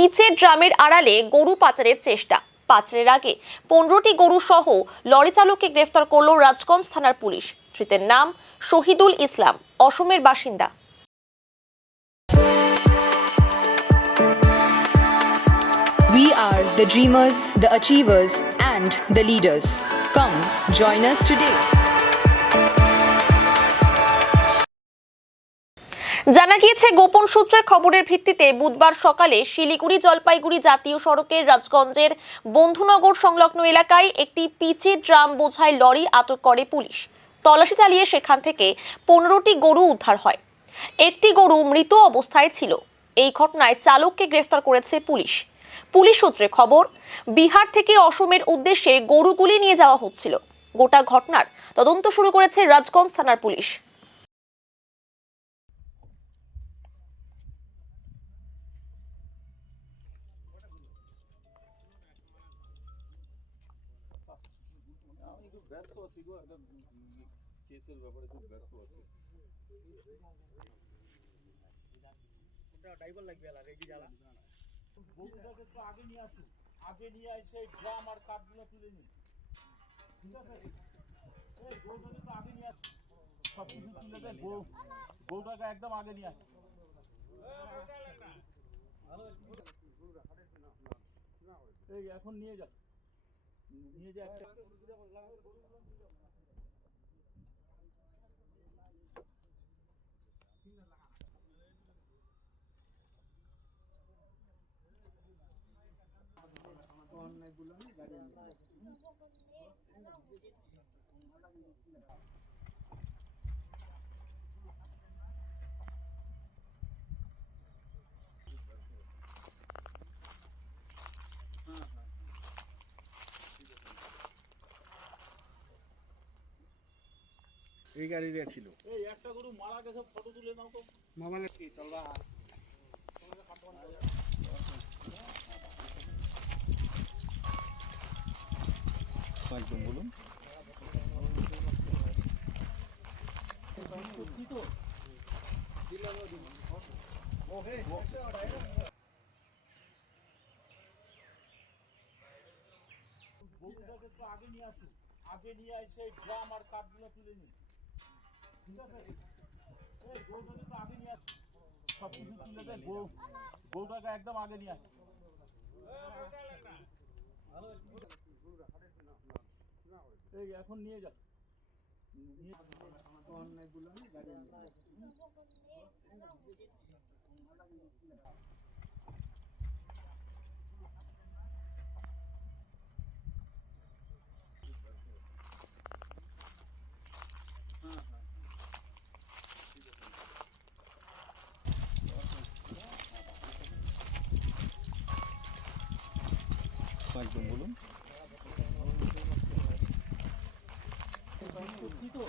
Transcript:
পিচের ড্রামের আড়ালে গরু পাচারের চেষ্টা। পাচারের আগে 15টি গরু সহ লরি চালককে গ্রেফতার করল রাজগঞ্জ থানার পুলিশ। ধৃতের নাম শহীদুল ইসলাম, অসমের বাসিন্দা। We are the dreamers, the achievers, and the leaders. Come, join us today. জানা গিয়েছে, গোপন সূত্রের খবরের ভিত্তিতে বুধবার সকালে শিলিগুড়ি জলপাইগুড়ি জাতীয় সড়কের রাজগঞ্জের বন্ধুনগর সংলগ্ন এলাকায় একটি পিচের ড্রাম বোঝাই লরি আটক করে পুলিশ। তল্লাশি চালিয়ে সেখান থেকে 15টি গরু উদ্ধার হয়। একটি গরু মৃত অবস্থায় ছিল। এই ঘটনায় চালককে গ্রেফতার করেছে পুলিশ। পুলিশ সূত্রে খবর, বিহার থেকে অসমের উদ্দেশ্যে গরুগুলি নিয়ে যাওয়া হচ্ছিল। গোটা ঘটনার তদন্ত শুরু করেছে রাজগঞ্জ থানার পুলিশ। আমি খুব ব্যস্ত আছি গো, একটা কেসের ব্যাপারে খুব ব্যস্ত আছি। ওটা ড্রাইভার লাগবে আলা রেডি জ্বালা গরুটাকে তো আগে নিয়ে আসুন, আগে নিয়ে এসে ড্রাম আর কাঠগুলো তুলে নিন, ঠিক আছে? এই গরুটাকে তো আগে নিয়ে আসুন, সব কিছু তুলে দেয়, গরুটাকে একদম আগে নিয়ে আসুন। এই এখন নিয়ে যা, নিয়ে যা একটা। এই গাড়িটা ছিল। এই একটা গরু মারা গেছে, ফটো তুলে নাও তো। মোবাইলে কি চলবা? একদম বলুন। গরুটাকে তো আগে নিয়ে আসুন, আগে নিয়ে এসে ড্রাম আর কাঠগুলো তুলে নিন, ঠিক আছে? এই গরুটাকে তো আগে নিয়ে আসুন, সব কিছু তুলে দেয়, গরুটাকে একদম আগে নিয়ে আসুন। এই এখন নিয়ে যা, একদম বলুন। সত্যি তো?